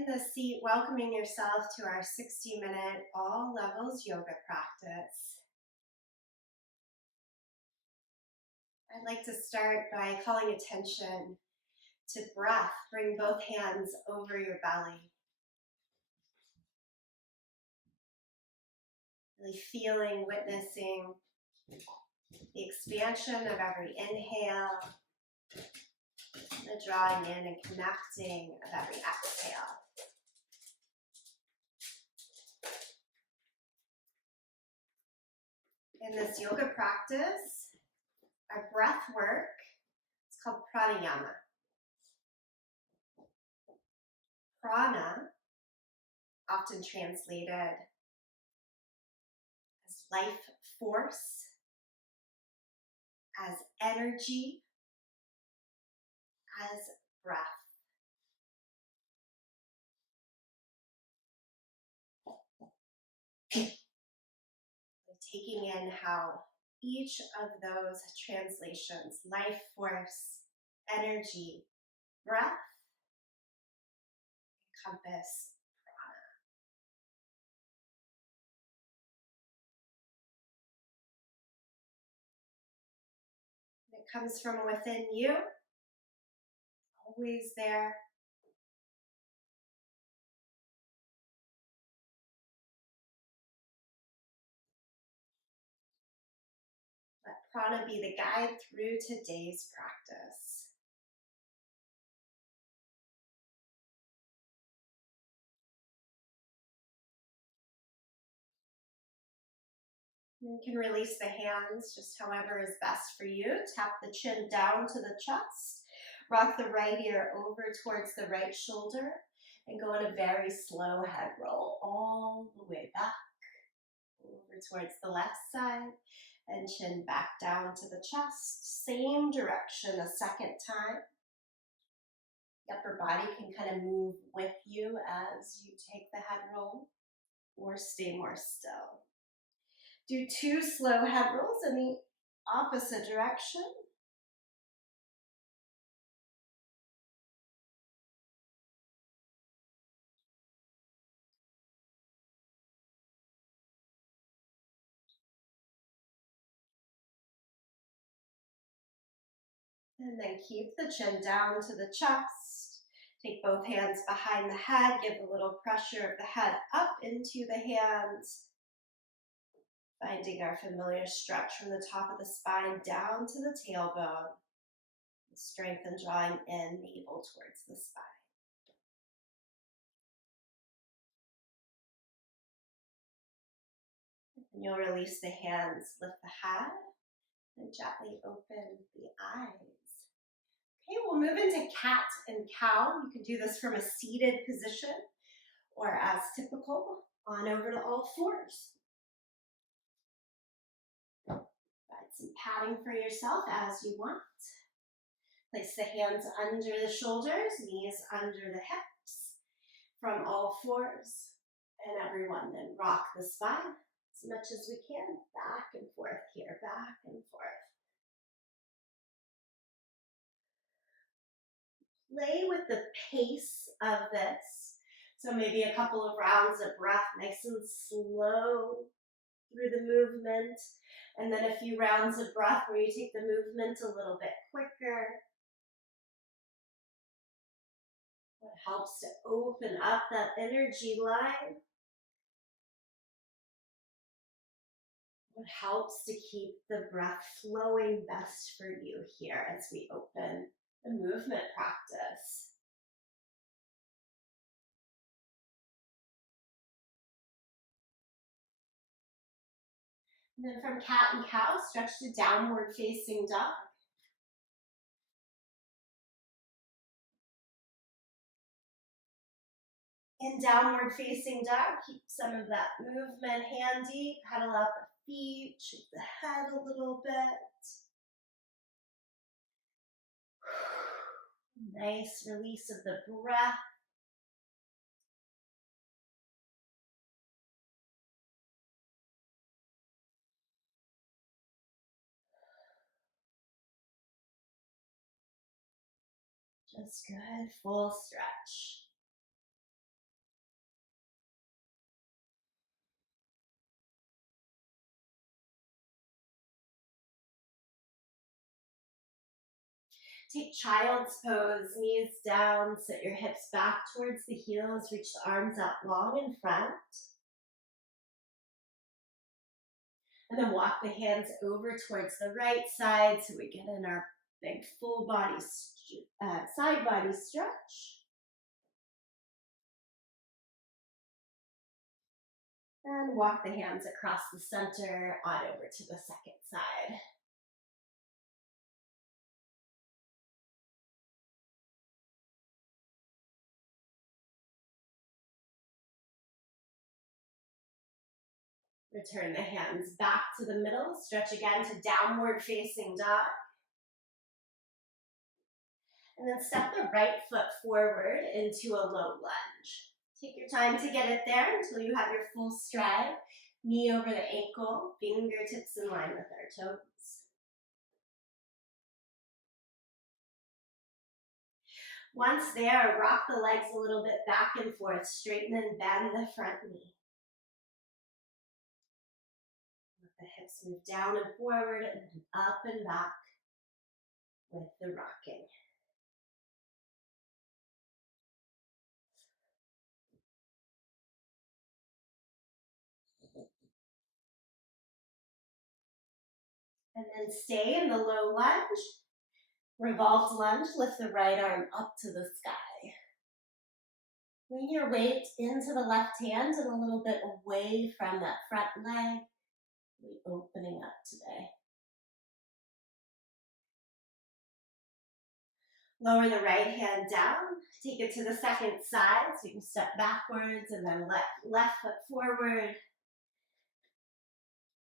in the seat, welcoming yourself to our 60-minute all levels yoga practice. I'd like to start by calling attention to breath. Bring both hands over your belly. Really feeling, witnessing the expansion of every inhale, the drawing in and connecting of every exhale. In this yoga practice, our breath work is called pranayama. Prana, often translated as life force, as energy, as breath. Taking in how each of those translations, life force, energy, breath, encompass prana. It comes from within you, always there. Let prana be the guide through today's practice. You can release the hands just however is best for you. Tap the chin down to the chest. Rock the right ear over towards the right shoulder and go in a very slow head roll all the way back over towards the left side and chin back down to the chest. Same direction a second time. The upper body can kind of move with you as you take the head roll or stay more still. Do 2 slow head rolls in the opposite direction. And then keep the chin down to the chest. Take both hands behind the head. Give a little pressure of the head up into the hands. Finding our familiar stretch from the top of the spine down to the tailbone. Strength and drawing in, navel towards the spine. And you'll release the hands, lift the head, and gently open the eyes. Okay, we'll move into cat and cow. You can do this from a seated position or as typical, on over to all fours. Provide some padding for yourself as you want. Place the hands under the shoulders, knees under the hips, from all fours. And everyone then rock the spine as much as we can, back and forth here, back and forth. Play with the pace of this. So maybe a couple of rounds of breath, nice and slow through the movement. And then a few rounds of breath where you take the movement a little bit quicker. It helps to open up that energy line. It helps to keep the breath flowing best for you here as we open the movement practice. And then from cat and cow, stretch to downward facing dog. In downward facing dog, keep some of that movement handy. Pedal out the feet, shake the head a little bit. Nice release of the breath. Just good, full stretch. Take child's pose, knees down, sit your hips back towards the heels, reach the arms up long in front. And then walk the hands over towards the right side so we get in our big full body, side body stretch. And walk the hands across the center on over to the second side. Return the hands back to the middle. Stretch again to downward facing dog. And then step the right foot forward into a low lunge. Take your time to get it there until you have your full stride. Knee over the ankle, fingertips in line with our toes. Once there, rock the legs a little bit back and forth. Straighten and bend the front knee. Let the hips move down and forward and then up and back with the rocking. And then stay in the low lunge. Revolved lunge, lift the right arm up to the sky. Lean your weight into the left hand and a little bit away from that front leg. Really opening up today. Lower the right hand down. Take it to the second side so you can step backwards and then left foot forward.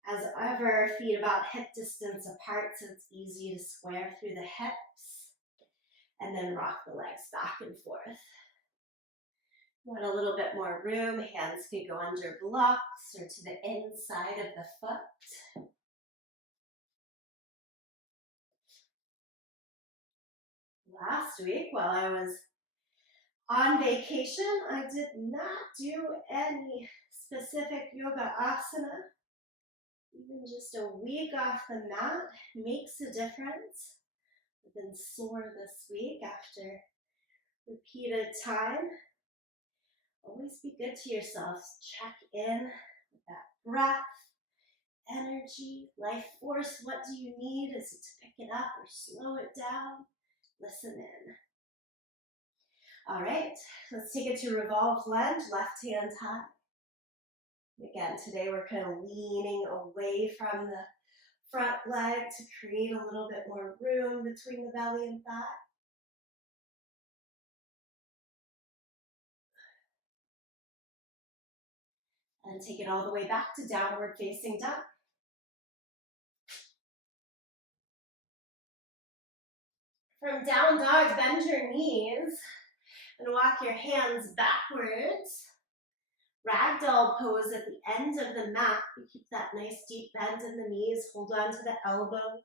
As ever, feet about hip distance apart so it's easy to square through the hips. And then rock the legs back and forth. Want a little bit more room, hands can go under blocks or to the inside of the foot. Last week, while I was on vacation, I did not do any specific yoga asana. Even just a week off the mat makes a difference. I've been sore this week after repeated time. Always be good to yourselves. Check in with that breath, energy, life force. What do you need? Is it to pick it up or slow it down? Listen in. All right, let's take it to revolved lunge, left hand high. Again, today we're kind of leaning away from the front leg to create a little bit more room between the belly and thigh. And take it all the way back to downward facing dog. From down dog, bend your knees and walk your hands backwards. Ragdoll pose at the end of the mat. You keep that nice deep bend in the knees. Hold on to the elbows.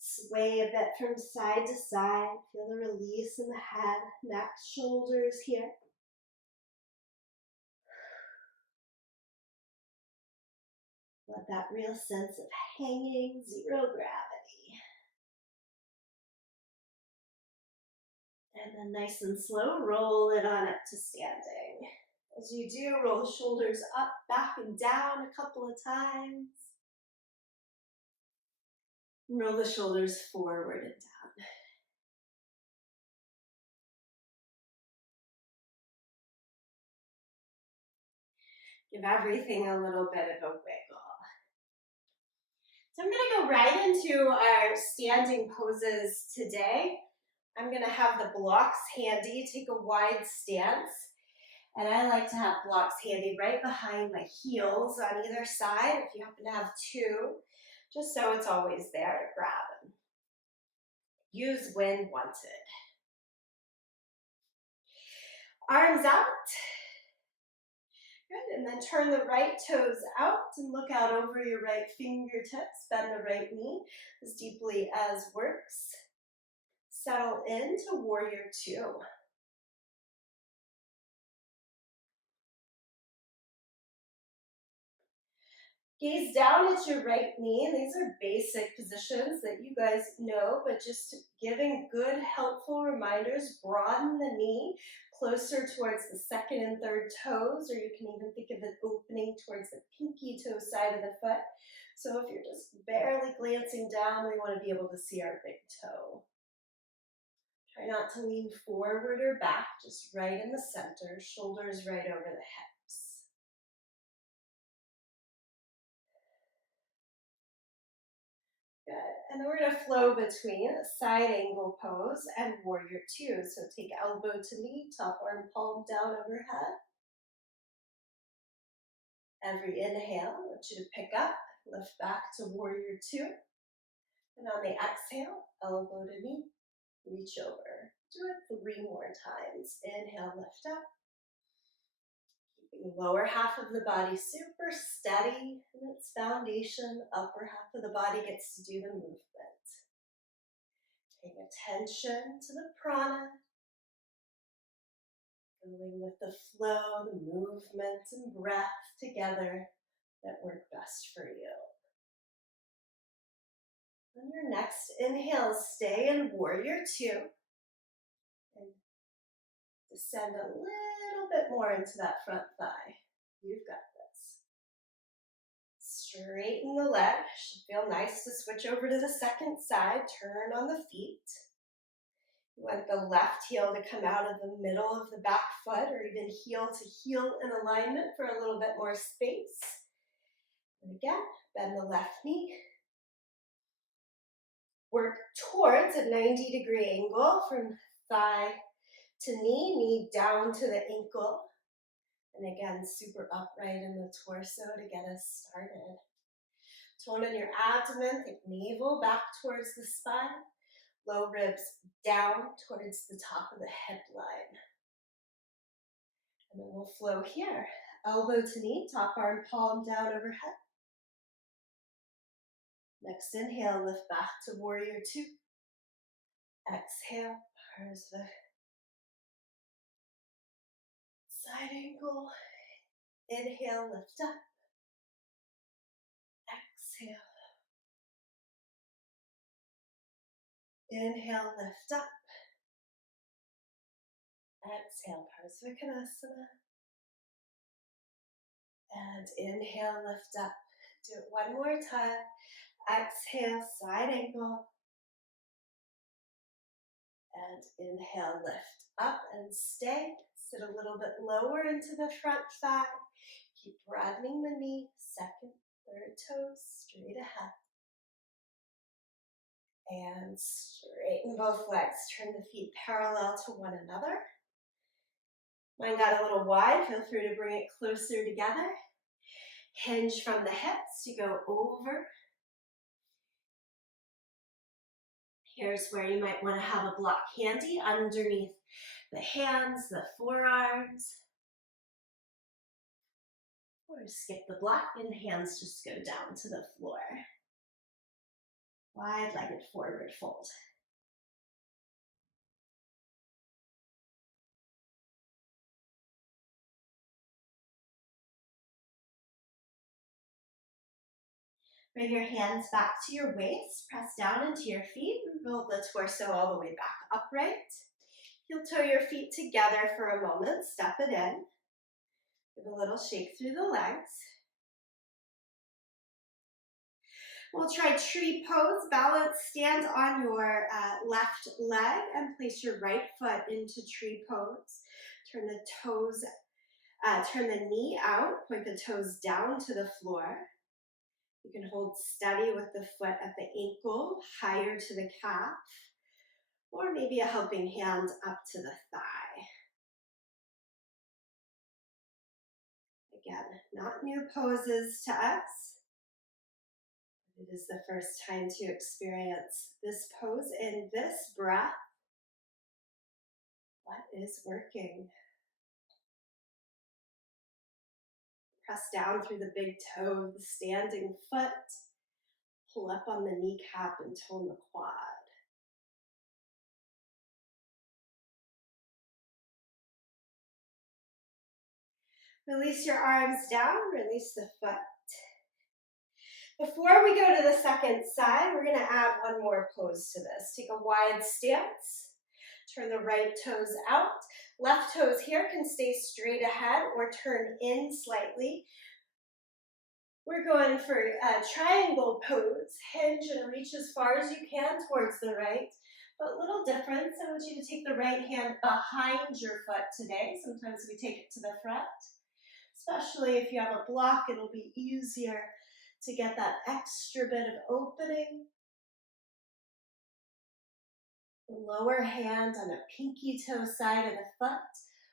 Sway a bit from side to side. Feel the release in the head, neck, shoulders here. Let that real sense of hanging, zero gravity. And then nice and slow, roll it on up to standing. As you do, roll the shoulders up, back, and down a couple of times. Roll the shoulders forward and down. Give everything a little bit of a wiggle. So I'm going to go right into our standing poses today. I'm going to have the blocks handy, take a wide stance. And I like to have blocks handy right behind my heels on either side, if you happen to have two, just so it's always there to grab them. Use when wanted. Arms out. Good, and then turn the right toes out and look out over your right fingertips. Bend the right knee as deeply as works. Settle into warrior two. Gaze down at your right knee. These are basic positions that you guys know, but just giving good, helpful reminders. Broaden the knee closer towards the second and third toes, or you can even think of it opening towards the pinky toe side of the foot. So if you're just barely glancing down, we want to be able to see our big toe. Try not to lean forward or back, just right in the center, shoulders right over the hips. Good. And then we're going to flow between side angle pose and warrior two. So take elbow to knee, top arm palm down overhead. Every inhale, I want you to pick up, lift back to warrior two. And on the exhale, elbow to knee, reach over. Do it 3 more times. Inhale, lift up. Keeping lower half of the body super steady in its foundation. Upper half of the body gets to do the movement. Paying attention to the prana. Going with the flow, the movement and breath together that work best for you. On your next inhale, stay in warrior two. And descend a little bit more into that front thigh. You've got this. Straighten the leg. Should feel nice to switch over to the second side. Turn on the feet. You want the left heel to come out of the middle of the back foot, or even heel to heel in alignment for a little bit more space. And again, bend the left knee. Work towards a 90-degree angle from thigh to knee, knee down to the ankle. And again, super upright in the torso to get us started. Tone in your abdomen, think navel back towards the spine. Low ribs down towards the top of the hip line. And then we'll flow here. Elbow to knee, top arm palm down overhead. Next inhale, lift back to warrior two. Exhale, Parsva. Side angle. Inhale, lift up. Exhale. Inhale, lift up. Exhale, Parsvakonasana. And inhale, lift up. Do it one more time. Exhale, side angle. And inhale, lift up and stay. Sit a little bit lower into the front thigh. Keep broadening the knee, second, third toes straight ahead. And straighten both legs. Turn the feet parallel to one another. Mine got a little wide. Feel free to bring it closer together. Hinge from the hips. You go over. Here's where you might want to have a block handy underneath the hands, the forearms. Or skip the block and hands just go down to the floor. Wide-legged forward fold. Bring your hands back to your waist, press down into your feet, and build the torso all the way back upright. You'll toe your feet together for a moment, step it in. Give a little shake through the legs. We'll try tree pose, balance, stand on your left leg and place your right foot into tree pose. Turn the toes, turn the knee out, point the toes down to the floor. You can hold steady with the foot at the ankle, higher to the calf, or maybe a helping hand up to the thigh. Again, not new poses to us. It is the first time to experience this pose in this breath. What is working? Press down through the big toe of the standing foot. Pull up on the kneecap and tone the quad. Release your arms down, release the foot. Before we go to the second side, we're going to add one more pose to this. Take a wide stance. Turn the right toes out. Left toes here can stay straight ahead or turn in slightly. We're going for a triangle pose. Hinge and reach as far as you can towards the right. But little difference, I want you to take the right hand behind your foot today. Sometimes we take it to the front. Especially if you have a block, it'll be easier to get that extra bit of opening. The lower hand on the pinky toe side of the foot,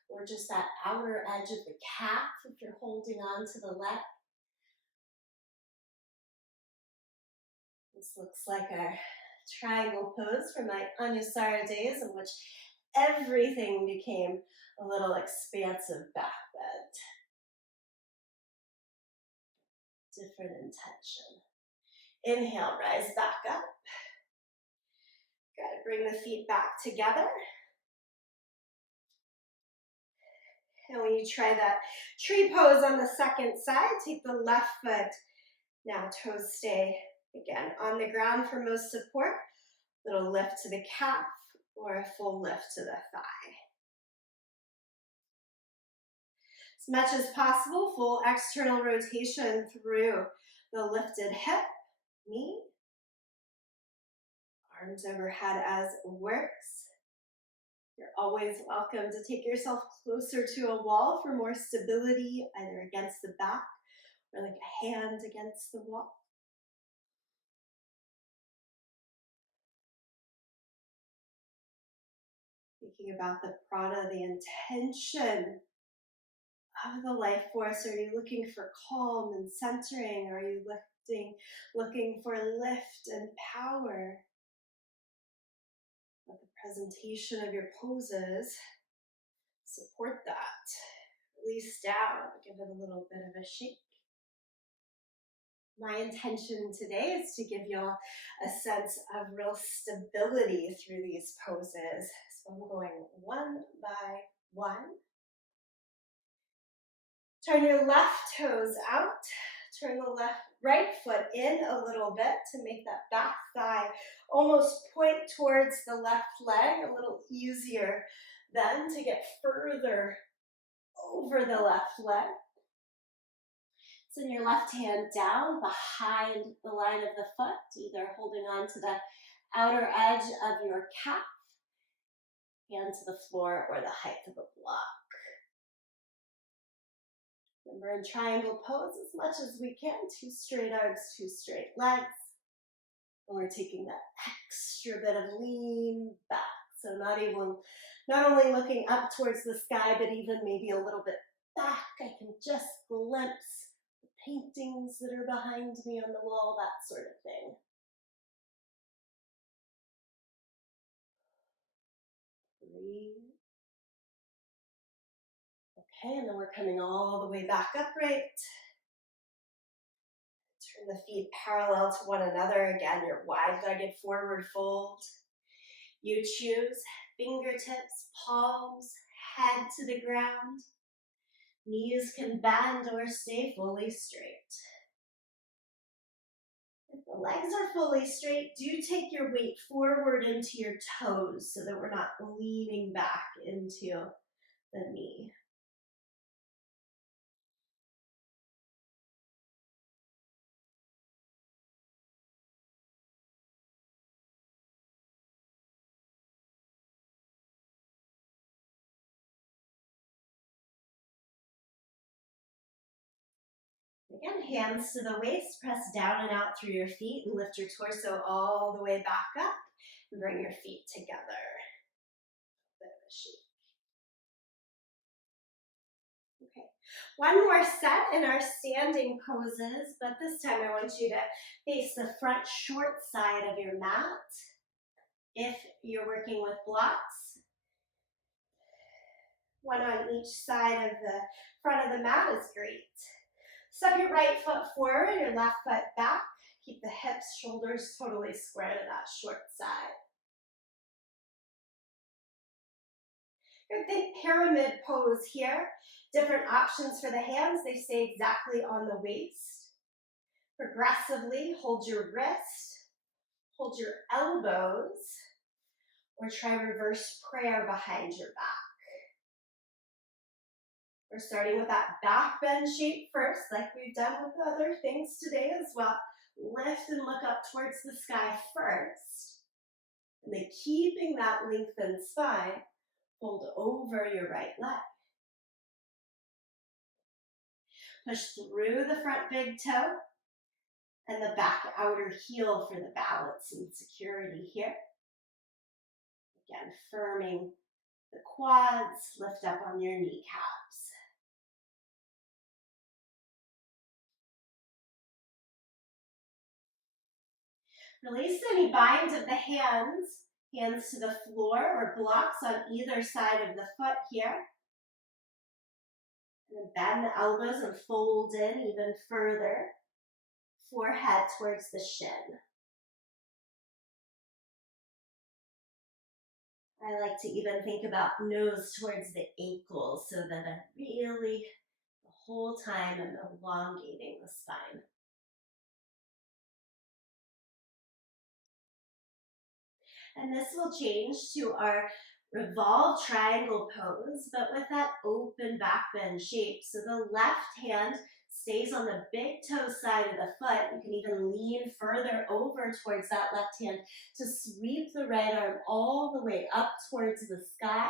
or just that outer edge of the calf if you're holding on to the leg. This looks like our triangle pose from my Anusara days, in which everything became a little expansive back bend. Different intention. Inhale, rise back up. Gotta bring the feet back together. And when you try that tree pose on the second side, take the left foot. Now toes stay, again, on the ground for most support. Little lift to the calf or a full lift to the thigh. As much as possible, full external rotation through the lifted hip, knee. Arms overhead as works. You're always welcome to take yourself closer to a wall for more stability, either against the back or like a hand against the wall. Thinking about the prana, the intention of the life force. Are you looking for calm and centering? Are you looking for lift and power? Let the presentation of your poses support that. Release down, give it a little bit of a shake. My intention today is to give y'all a sense of real stability through these poses. So I'm going one by one. Turn your left toes out. Turn the right foot in a little bit to make that back thigh almost point towards the left leg, a little easier then to get further over the left leg. Send your left hand down behind the line of the foot, either holding on to the outer edge of your calf, hand to the floor, or the height of a block. Remember, in triangle pose, as much as we can, 2 straight arms, 2 straight legs. And we're taking that extra bit of lean back. So not only looking up towards the sky, but even maybe a little bit back. I can just glimpse the paintings that are behind me on the wall, that sort of thing. Breathe. Okay, and then we're coming all the way back upright. Turn the feet parallel to one another. Again, your wide-legged forward fold. You choose fingertips, palms, head to the ground. Knees can bend or stay fully straight. If the legs are fully straight, do take your weight forward into your toes so that we're not leaning back into the knee. Again, hands to the waist, press down and out through your feet and lift your torso all the way back up and bring your feet together. Bit of a shake. Okay, one more set in our standing poses, but this time I want you to face the front short side of your mat. If you're working with blocks, one on each side of the front of the mat is great. Step your right foot forward, your left foot back. Keep the hips, shoulders totally square to that short side. Good, think pyramid pose here. Different options for the hands. They stay exactly on the waist. Progressively hold your wrist, hold your elbows, or try reverse prayer behind your back. We're starting with that back bend shape first, like we've done with other things today as well. Lift and look up towards the sky first. And then keeping that lengthened spine, fold over your right leg. Push through the front big toe and the back outer heel for the balance and security here. Again, firming the quads, lift up on your kneecaps. Release any bind of the hands to the floor or blocks on either side of the foot here. And bend the elbows and fold in even further. Forehead towards the shin. I like to even think about nose towards the ankles so that I'm really the whole time I'm elongating the spine. And this will change to our revolve triangle pose, but with that open back bend shape. So the left hand stays on the big toe side of the foot. You can even lean further over towards that left hand to sweep the right arm all the way up towards the sky.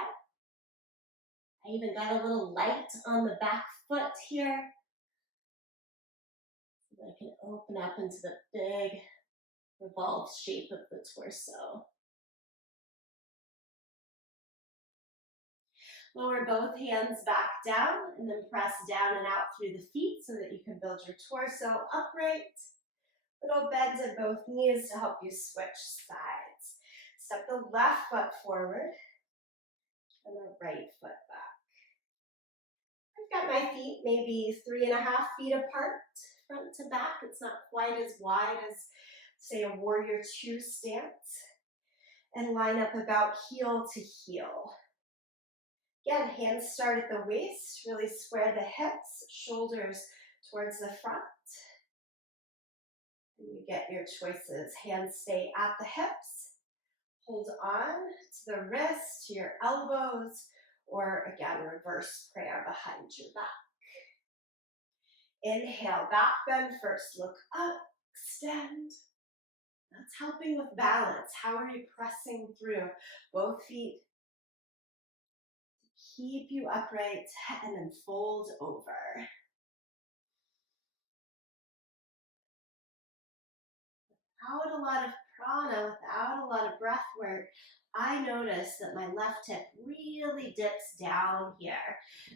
I even got a little light on the back foot here. So that I can open up into the big revolved shape of the torso. Lower both hands back down and then press down and out through the feet so that you can build your torso upright. Little bends in both knees to help you switch sides. Step the left foot forward and the right foot back. I've got my feet maybe 3.5 feet apart, front to back. It's not quite as wide as, say, a warrior two stance. And line up about heel to heel. Again, hands start at the waist, really square the hips, shoulders towards the front. And you get your choices. Hands stay at the hips. Hold on to the wrist, to your elbows, or again, reverse prayer behind your back. Inhale, back bend first. Look up, extend. That's helping with balance. How are you pressing through both feet? Keep you upright and then fold over. Without a lot of prana, without a lot of breath work, I notice that my left hip really dips down here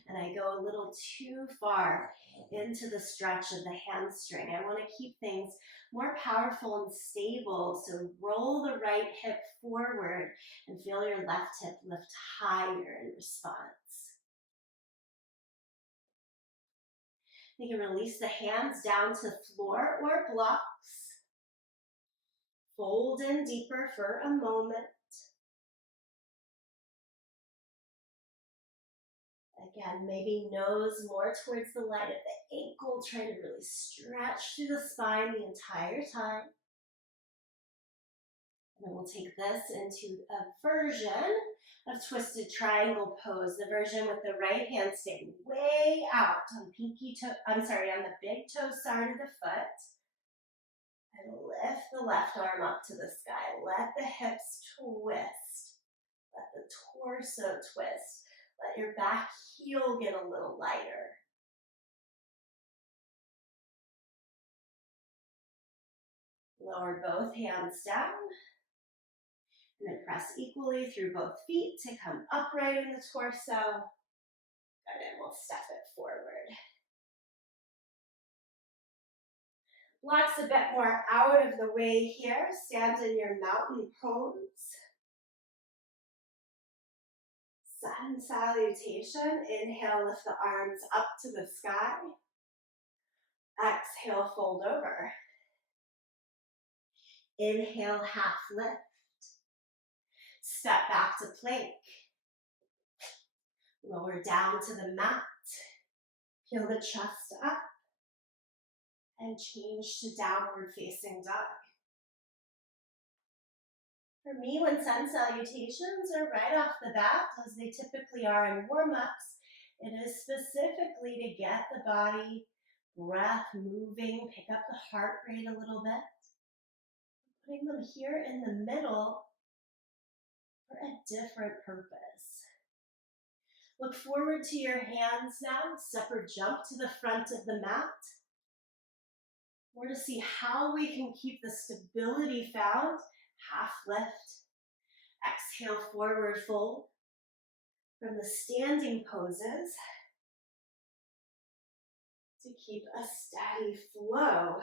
and I go a little too far into the stretch of the hamstring. I want to keep things more powerful and stable, so roll the right hip forward and feel your left hip lift higher in response. You can release the hands down to floor or blocks. Fold in deeper for a moment. Again, maybe nose more towards the line of the ankle, trying to really stretch through the spine the entire time. And then we'll take this into a version of twisted triangle pose, the version with the right hand staying way out on the on the big toe side of the foot. And lift the left arm up to the sky. Let the hips twist. Let the torso twist. Let your back heel get a little lighter. Lower both hands down. And then press equally through both feet to come upright in the torso. And then we'll step it forward. Blocks a bit more out of the way here. Stand in your mountain pose. Sun salutation. Inhale, lift the arms up to the sky. Exhale, fold over. Inhale, half lift. Step back to plank. Lower down to the mat. Peel the chest up. and change to downward facing dog. For me, when sun salutations are right off the bat, as they typically are in warm-ups, it is specifically to get the body, breath moving, pick up the heart rate a little bit. Putting them here in the middle for a different purpose. Look forward to your hands now. Separate jump to the front of the mat. We're to see how we can keep the stability found. Half lift. Exhale, forward fold. From the standing poses, to keep a steady flow,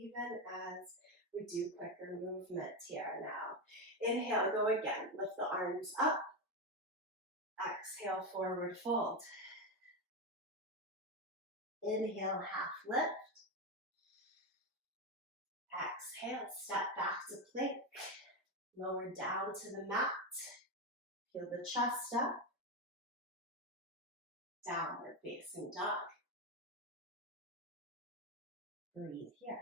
even as we do quicker movement here now. Inhale, go again. Lift the arms up. Exhale, forward fold. Inhale, half lift. Exhale, step back to plank. Lower down to the mat. Feel the chest up. Downward facing dog. Breathe here.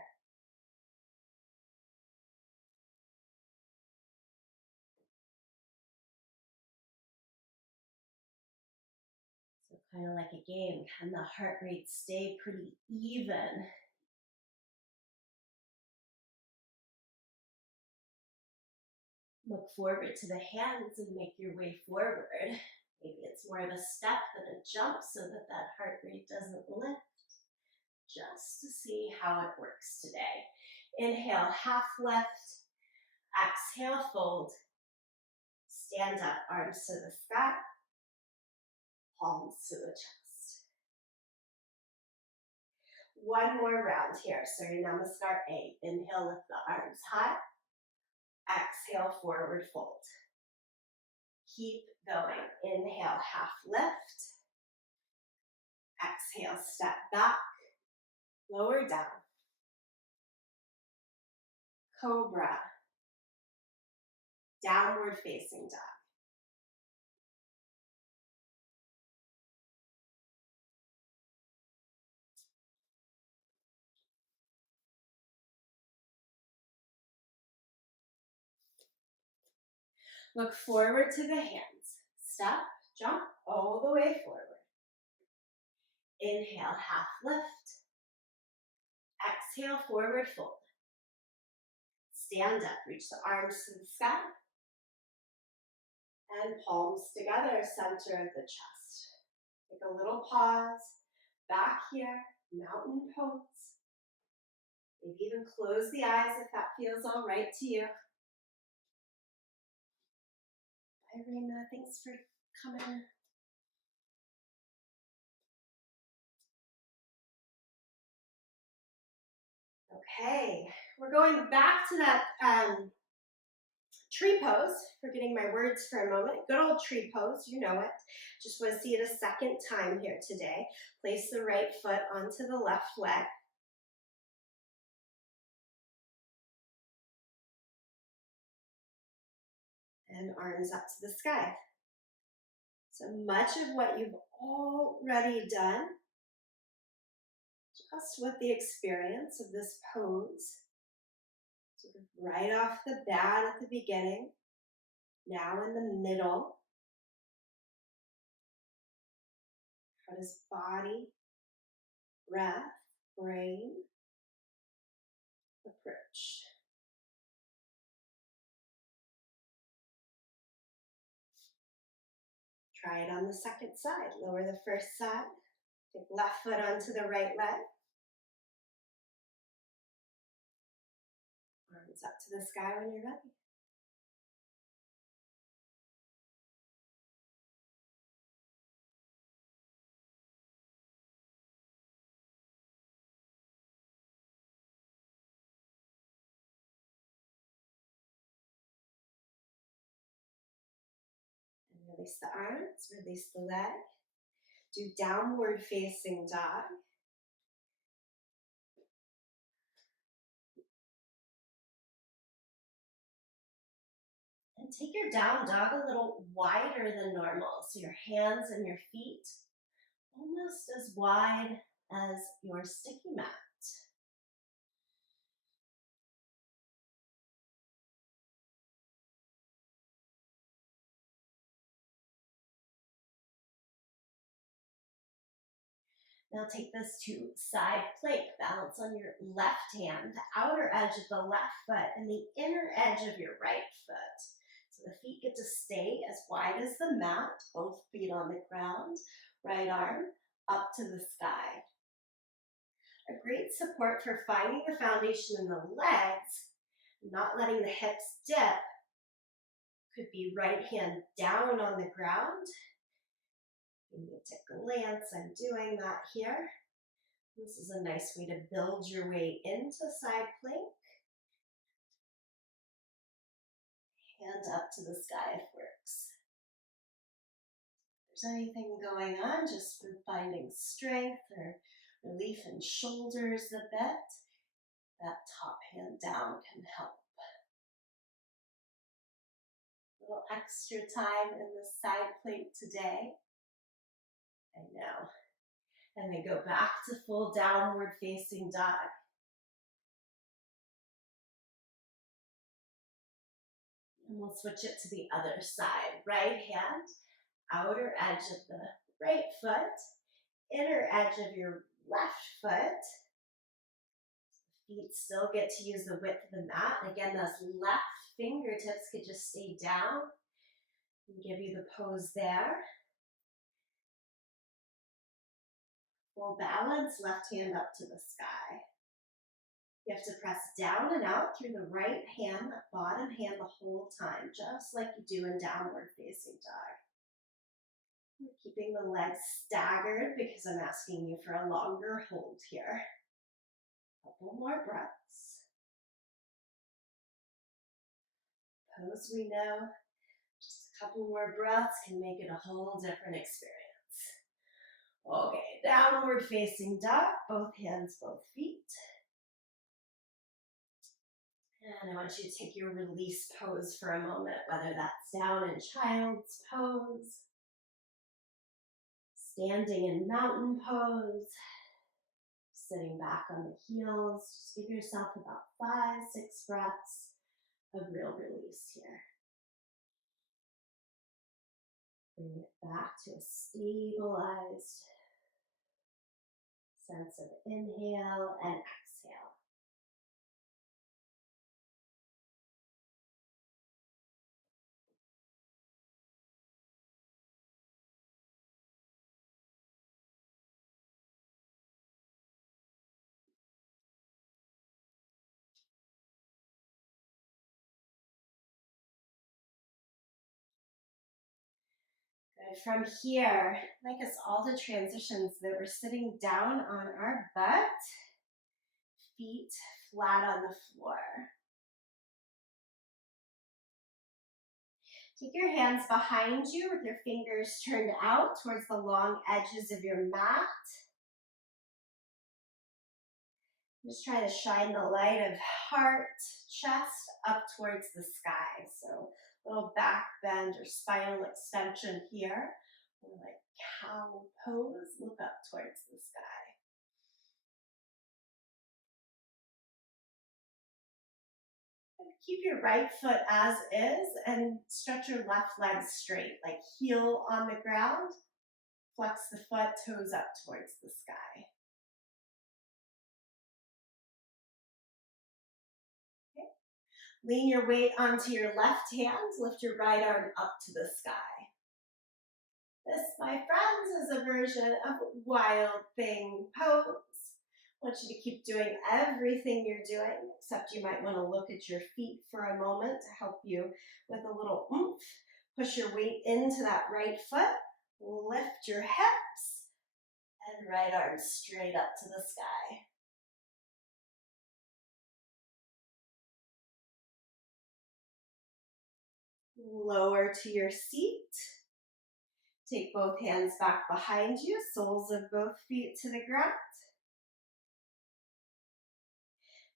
So kind of like a game, can the heart rate stay pretty even? Look forward to the hands and make your way forward. Maybe it's more of a step than a jump so that that heart rate doesn't lift. Just to see how it works today. Inhale, half lift. Exhale, fold. Stand up, arms to the sky. Palms to the chest. One more round here. Surya Namaskar 8. Inhale, lift the arms high. Exhale, forward fold. Keep going. Inhale, half lift. Exhale, step back. Lower down. Cobra. Downward facing dog. Look forward to the hands. Step, jump all the way forward. Inhale, half lift. Exhale, forward fold. Stand up, reach the arms to the sky. And palms together, center of the chest. Take a little pause. Back here, mountain pose. Maybe even close the eyes if that feels all right to you. Irina, thanks for coming. Okay, we're going back to that tree pose. Forgetting my words for a moment. Good old tree pose, you know it. Just want to see it a second time here today. Place the right foot onto the left leg. And arms up to the sky. So much of what you've already done, just with the experience of this pose, sort of right off the bat at the beginning, now in the middle. How does body, breath, brain approach? Try it on the second side. Lower the first side. Take left foot onto the right leg. Arms up to the sky when you're ready. And release the arms, release the leg. Do downward facing dog. And take your down dog a little wider than normal. So your hands and your feet almost as wide as your sticky mat. Now take this to side plank. Balance on your left hand, the outer edge of the left foot and the inner edge of your right foot. So the feet get to stay as wide as the mat, both feet on the ground, right arm up to the sky. A great support for finding the foundation in the legs, not letting the hips dip, could be right hand down on the ground. You need to glance, I'm doing that here. This is a nice way to build your way into side plank. Hand up to the sky if works. If there's anything going on, just for finding strength or relief in shoulders a bit, that top hand down can help. A little extra time in the side plank today. I know. And then go back to full downward facing dog. And we'll switch it to the other side. Right hand, outer edge of the right foot, inner edge of your left foot. Feet still get to use the width of the mat. Again, those left fingertips could just stay down and give you the pose there. Full balance, left hand up to the sky. You have to press down and out through the right hand, that bottom hand the whole time, just like you do in downward facing dog. You're keeping the legs staggered because I'm asking you for a longer hold here. Couple more breaths. Pose we know, just a couple more breaths can make it a whole different experience. Okay, downward facing dog, both hands, both feet. And I want you to take your release pose for a moment, whether that's down in child's pose, standing in mountain pose, sitting back on the heels. Just give yourself about 5-6 breaths of real release here. Bring it back to a stabilized sense of inhale and exhale. Good. From here, like us all to transitions that we're sitting down on our butt, feet flat on the floor. Take your hands behind you with your fingers turned out towards the long edges of your mat. Just try to shine the light of heart, chest up towards the sky. So little back bend or spinal extension here. Or like cow pose, look up towards the sky. And keep your right foot as is and stretch your left leg straight, like heel on the ground. Flex the foot, toes up towards the sky. Lean your weight onto your left hand, lift your right arm up to the sky. This, my friends, is a version of wild thing pose. I want you to keep doing everything you're doing, except you might want to look at your feet for a moment to help you with a little oomph. Push your weight into that right foot, lift your hips, and right arm straight up to the sky. Lower to your seat. Take both hands back behind you, soles of both feet to the ground.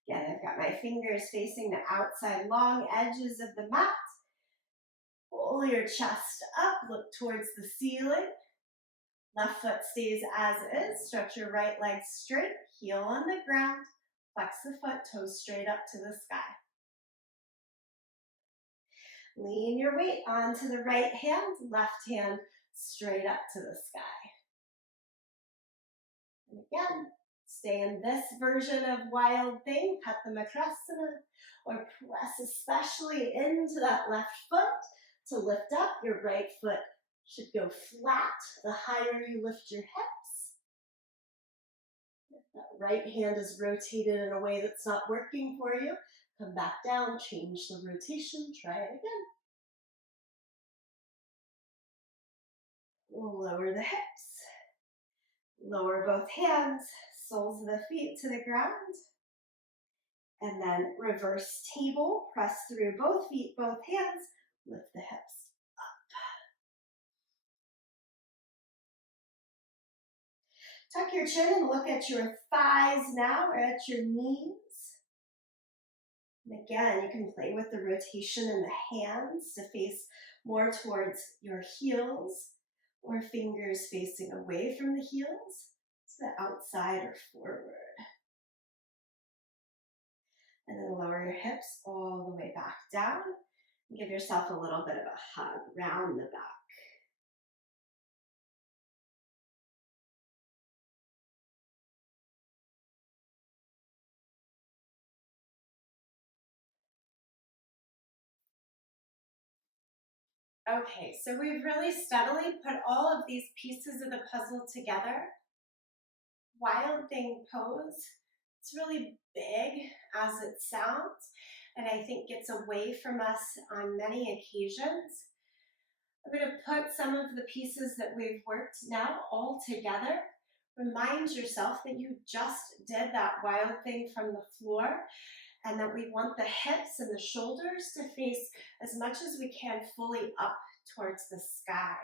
Again, I've got my fingers facing the outside long edges of the mat. Pull your chest up, look towards the ceiling. Left foot stays as is. Stretch your right leg straight, heel on the ground. Flex the foot, toes straight up to the sky. Lean your weight onto the right hand, left hand straight up to the sky. And again, stay in this version of wild thing, Hatha Makrasana, or press especially into that left foot to lift up. Your right foot should go flat the higher you lift your hips. If that right hand is rotated in a way that's not working for you, come back down, change the rotation, try it again. Lower the hips. Lower both hands, soles of the feet to the ground. And then reverse table, press through both feet, both hands, lift the hips up. Tuck your chin and look at your thighs now, or at your knees. And again, you can play with the rotation in the hands to face more towards your heels, or fingers facing away from the heels to the outside or forward. And then lower your hips all the way back down. And give yourself a little bit of a hug round the back. Okay, so we've really steadily put all of these pieces of the puzzle together. Wild thing pose. It's really big as it sounds, and I think gets away from us on many occasions. I'm going to put some of the pieces that we've worked now all together. Remind yourself that you just did that wild thing from the floor, and that we want the hips and the shoulders to face as much as we can fully up towards the sky.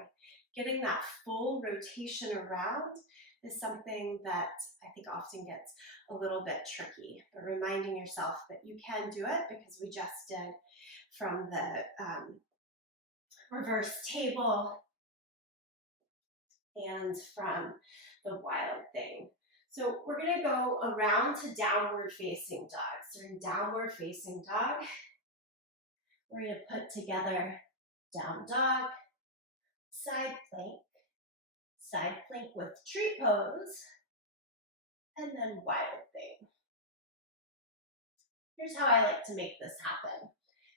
Getting that full rotation around is something that I think often gets a little bit tricky, but reminding yourself that you can do it because we just did from the reverse table and from the wild thing. So we're going to go around to downward facing dog. So in downward facing dog, we're going to put together down dog, side plank with tree pose, and then wild thing. Here's how I like to make this happen.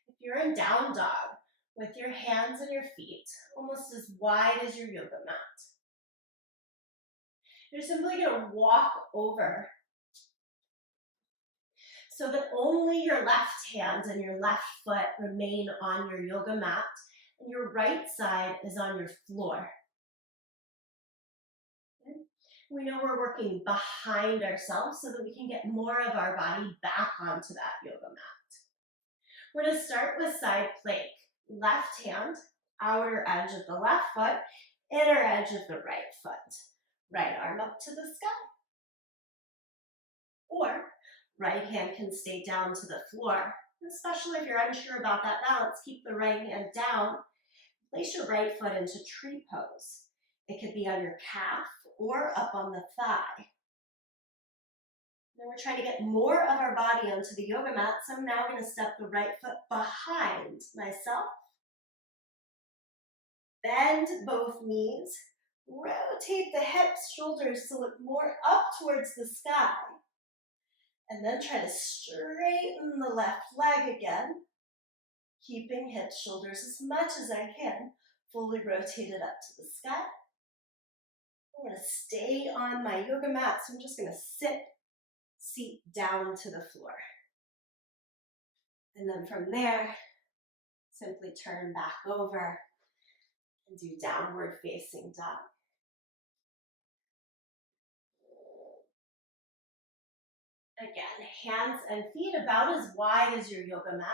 If you're in down dog, with your hands and your feet almost as wide as your yoga mat, you're simply going to walk over so that only your left hand and your left foot remain on your yoga mat, and your right side is on your floor. Okay? We know we're working behind ourselves so that we can get more of our body back onto that yoga mat. We're going to start with side plank. Left hand, outer edge of the left foot, inner edge of the right foot. Right arm up to the sky. Or right hand can stay down to the floor. Especially if you're unsure about that balance, keep the right hand down. Place your right foot into tree pose. It could be on your calf or up on the thigh. Then we're trying to get more of our body onto the yoga mat, so I'm now going to step the right foot behind myself. Bend both knees. Rotate the hips, shoulders to look more up towards the sky. And then try to straighten the left leg again. Keeping hips, shoulders as much as I can, fully rotated up to the sky. I'm going to stay on my yoga mat, so I'm just going to seat down to the floor. And then from there, simply turn back over and do downward facing dog. Again, hands and feet about as wide as your yoga mat.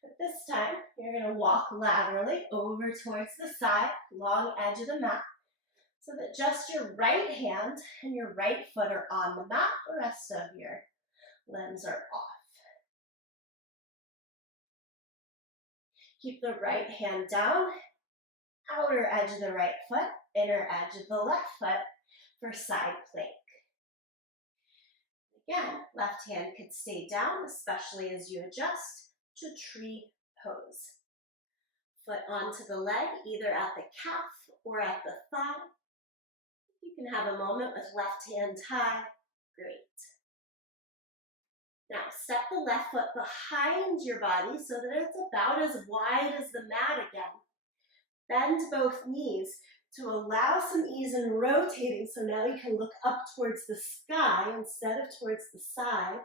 But this time, you're going to walk laterally over towards the side, long edge of the mat, so that just your right hand and your right foot are on the mat. The rest of your limbs are off. Keep the right hand down, outer edge of the right foot, inner edge of the left foot for side plank. Again, left hand could stay down, especially as you adjust to tree pose. Foot onto the leg, either at the calf or at the thigh. You can have a moment with left hand high. Great. Now step the left foot behind your body so that it's about as wide as the mat again. Bend both knees to allow some ease in rotating, so now you can look up towards the sky instead of towards the side.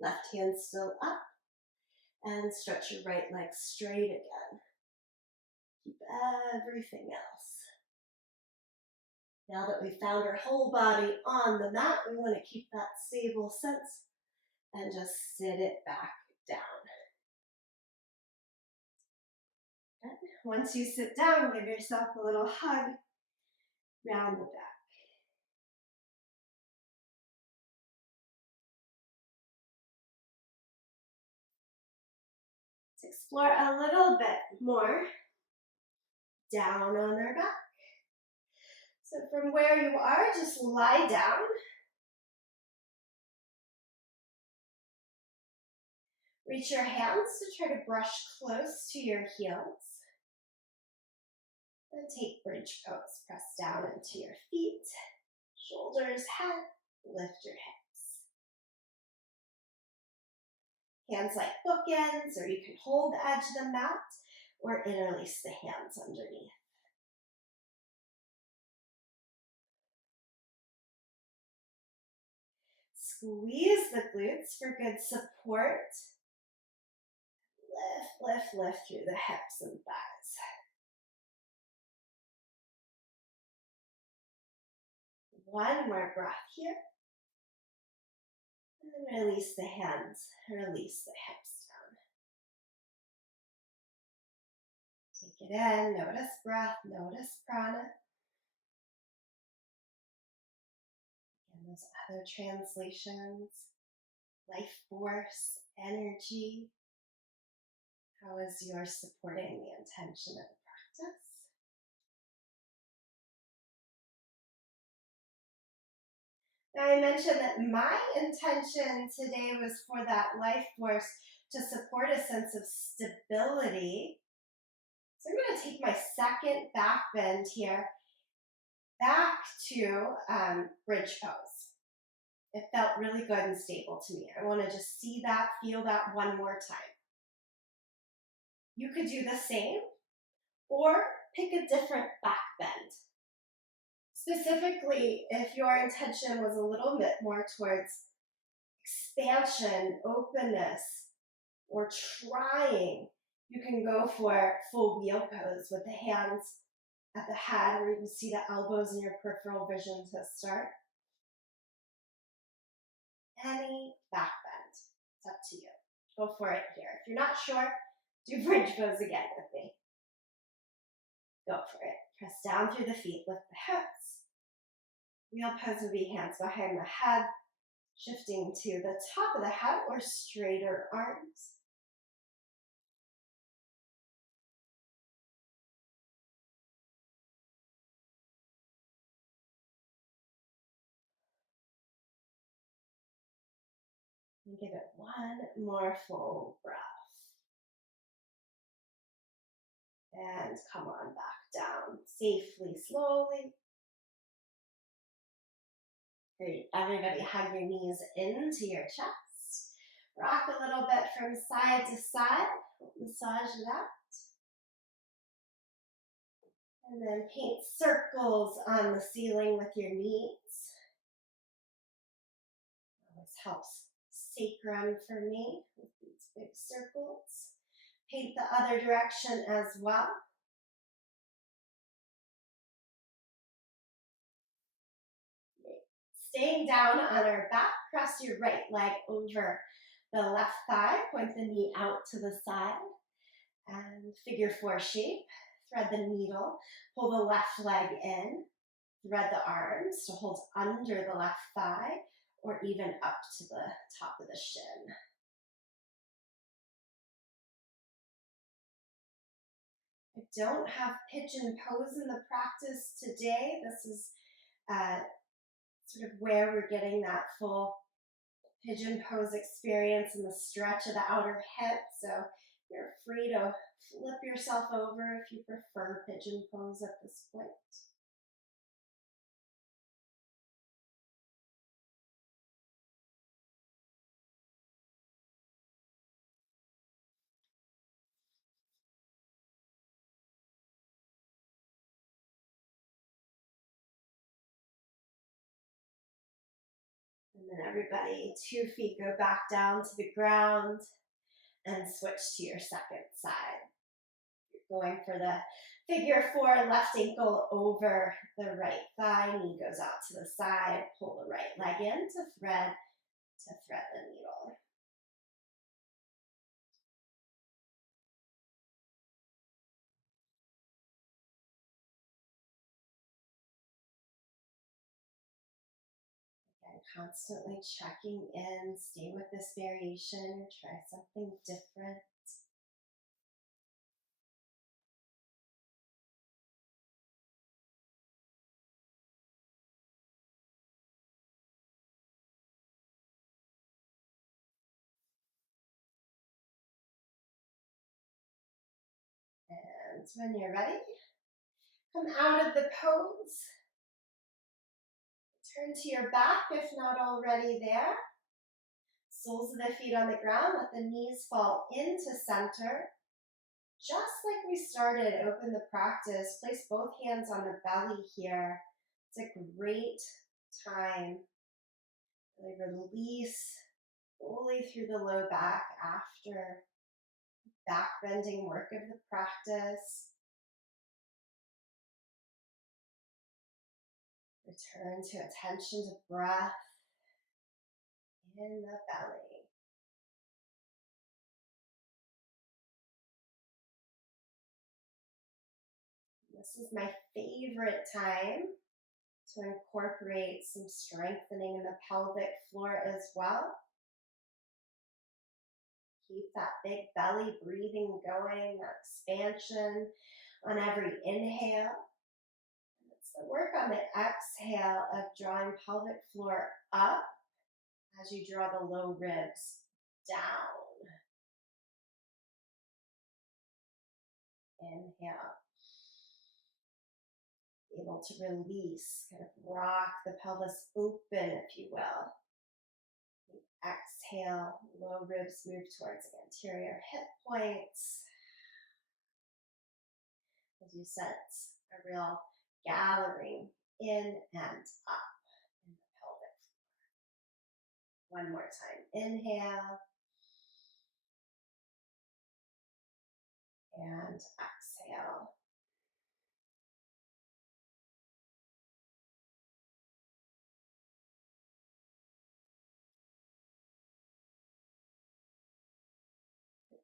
Left hand still up, and stretch your right leg straight again. Keep everything else. Now that we found our whole body on the mat, we want to keep that stable sense and just sit it back down. Good. Once you sit down, give yourself a little hug round the back. Let's explore a little bit more down on our back. So from where you are, just lie down. Reach your hands to try to brush close to your heels. And take bridge pose. Press down into your feet, shoulders, head, lift your hips. Hands like bookends, or you can hold the edge of the mat, or interlace the hands underneath. Squeeze the glutes for good support. Lift, lift, lift through the hips and thighs. One more breath here. And release the hands, release the hips down. Take it in, notice breath, notice prana. And those other translations, life force, energy. How is yours supporting the intention of the practice? Now I mentioned that my intention today was for that life force to support a sense of stability. So I'm going to take my second back bend here back to bridge pose. It felt really good and stable to me. I want to just see that, feel that one more time. You could do the same or pick a different back bend. Specifically, if your intention was a little bit more towards expansion, openness, or trying, you can go for full wheel pose with the hands at the head where you can see the elbows in your peripheral vision to start. Any back bend, it's up to you. Go for it here. If you're not sure, do bridge pose again with me. Go for it. Press down through the feet, lift the hips. Wheel pose would be hands behind the head, shifting to the top of the head or straighter arms. And give it one more full breath. And come on back down safely, slowly. Great. Everybody hug your knees into your chest. Rock a little bit from side to side. Massage it out. And then paint circles on the ceiling with your knees. This helps sacrum for me with these big circles. Paint the other direction as well. Staying down on our back, press your right leg over the left thigh, point the knee out to the side, and figure four shape. Thread the needle, pull the left leg in, thread the arms to hold under the left thigh, or even up to the top of the shin. I don't have pigeon pose in the practice today. This is sort of where we're getting that full pigeon pose experience and the stretch of the outer hip. So you're free to flip yourself over if you prefer pigeon pose at this point. And then everybody, 2 feet go back down to the ground and switch to your second side. You're going for the figure 4, left ankle over the right thigh, knee goes out to the side, pull the right leg in to thread the needle. Again, constantly checking in, stay with this variation, try something different. And when you're ready, come out of the pose. Turn to your back if not already there. Soles of the feet on the ground, let the knees fall into center. Just like we started, open the practice. Place both hands on the belly here. It's a great time. Really release fully through the low back after back bending work of the practice. Return to attention to breath in the belly. This is my favorite time to incorporate some strengthening in the pelvic floor as well. Keep that big belly breathing going, that expansion on every inhale. And it's the work on the exhale of drawing pelvic floor up as you draw the low ribs down. Inhale. Able to release, kind of rock the pelvis open, if you will. Exhale, low ribs move towards anterior hip points. As you sense a real gathering in and up in the pelvic floor. One more time. Inhale. And exhale.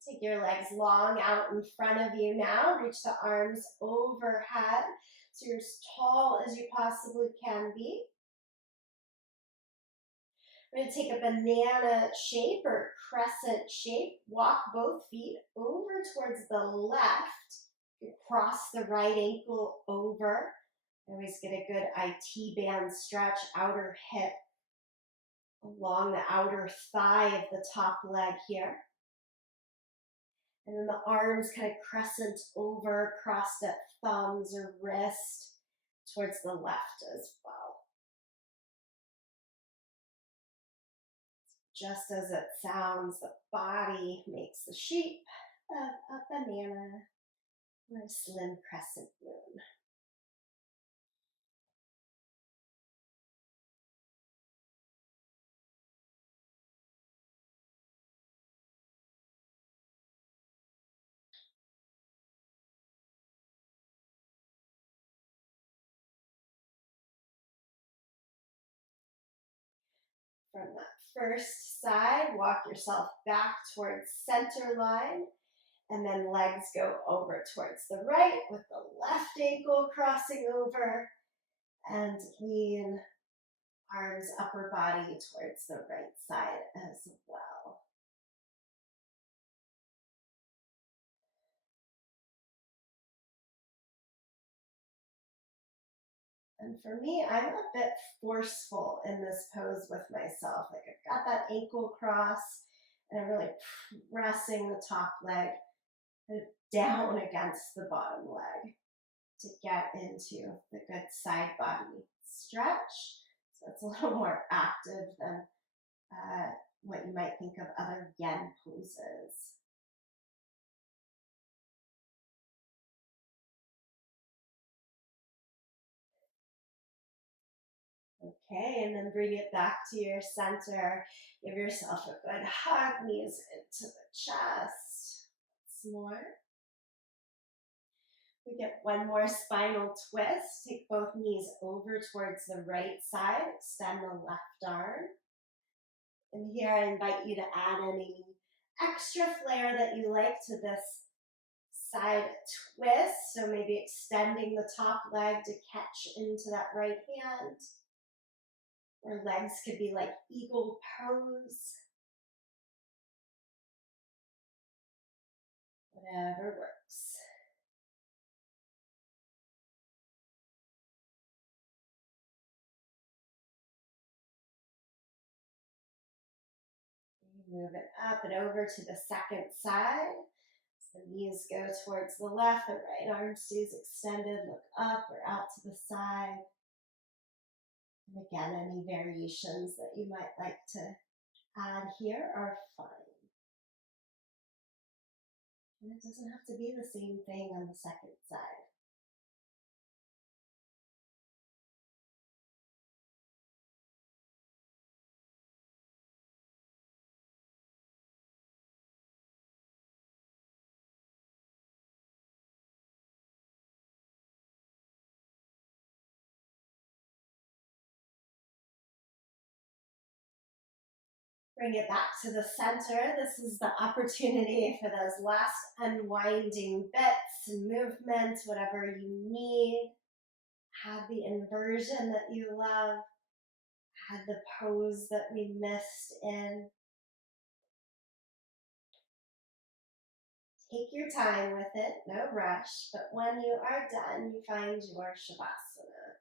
Take your legs long out in front of you now. Reach the arms overhead so you're as tall as you possibly can be. We're going to take a banana shape or crescent shape. Walk both feet over towards the left. You cross the right ankle over. Always get a good IT band stretch, outer hip along the outer thigh of the top leg here. And then the arms kind of crescent over, crossed at thumbs or wrist towards the left as well. Just as it sounds, the body makes the shape of a banana or a slim crescent moon. From that first side, walk yourself back towards center line, and then legs go over towards the right with the left ankle crossing over, and lean arms, upper body towards the right side as well. And for me, I'm a bit forceful in this pose with myself. Like I've got that ankle cross and I'm really pressing the top leg down against the bottom leg to get into the good side body stretch. So it's a little more active than what you might think of other yen poses. Okay, and then bring it back to your center. Give yourself a good hug, knees into the chest. Once more. We get one more spinal twist. Take both knees over towards the right side. Extend the left arm. And here I invite you to add any extra flair that you like to this side twist. So maybe extending the top leg to catch into that right hand. Or legs could be like eagle pose. Whatever works. Move it up and over to the second side. So the knees go towards the left, the right arm stays extended, look up or out to the side. And again, any variations that you might like to add here are fine. And it doesn't have to be the same thing on the second side. Bring it back to the center. This is the opportunity for those last unwinding bits and movements, whatever you need. Add the inversion that you love. Add the pose that we missed in. Take your time with it, no rush, but when you are done, you find your Shavasana.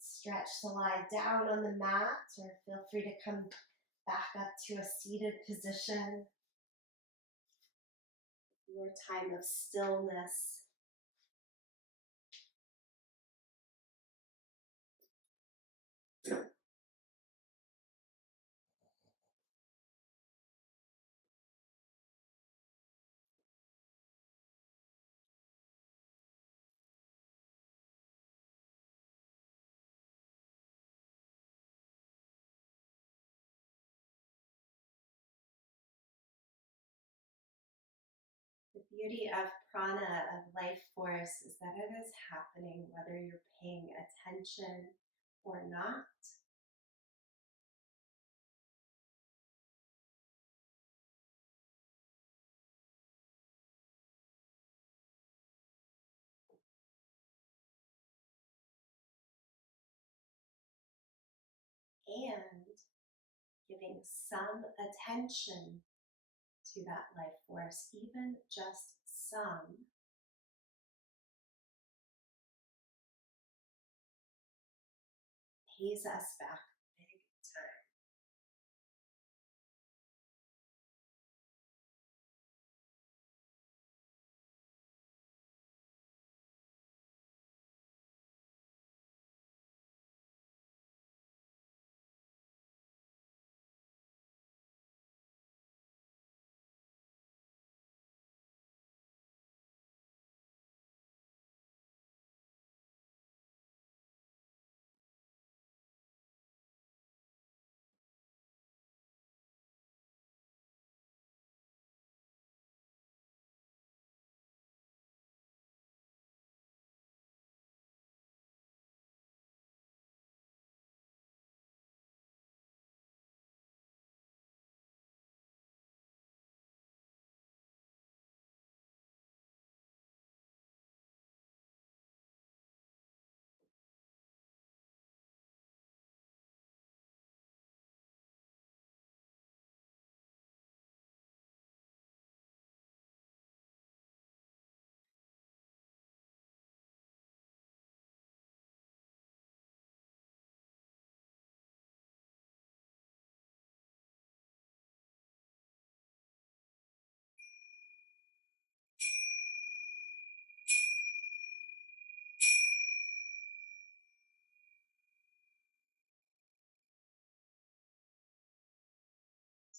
Stretch to lie down on the mat, or feel free to come back up to a seated position. Your time of stillness. The beauty of prana, of life force, is that it is happening whether you're paying attention or not. And giving some attention to that life force, even just some, pays us back big time.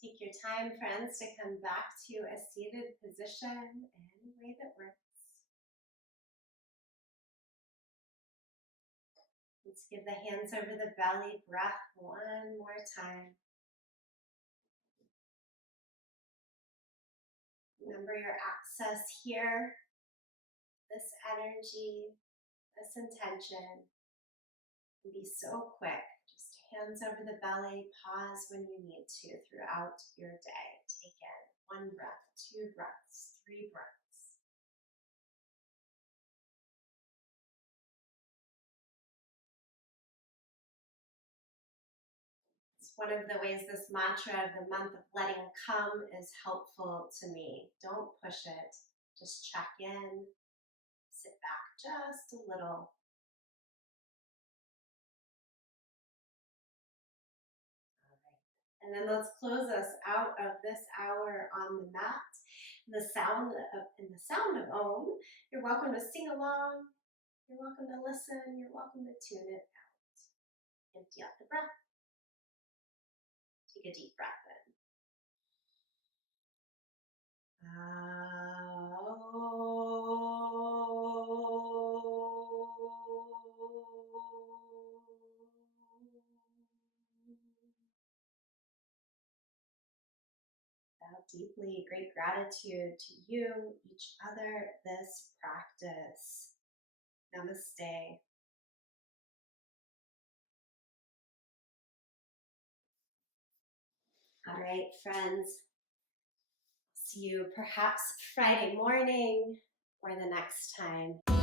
Take your time, friends, to come back to a seated position any way that works. Let's give the hands over the belly breath one more time. Remember your access here, this energy, this intention can be so quick. Just hands over the belly, pause when you need to throughout your day. Take in 1 breath, 2 breaths, 3 breaths. It's one of the ways this mantra of the month of letting come is helpful to me. Don't push it. Just check in, sit back just a little. And then let's close us out of this hour on the mat. In the sound of Om, you're welcome to sing along, you're welcome to listen, you're welcome to tune it out. Empty out the breath. Take a deep breath in. Bow deeply, great gratitude to you, each other, this practice. Namaste. All right, friends. See you perhaps Friday morning or the next time.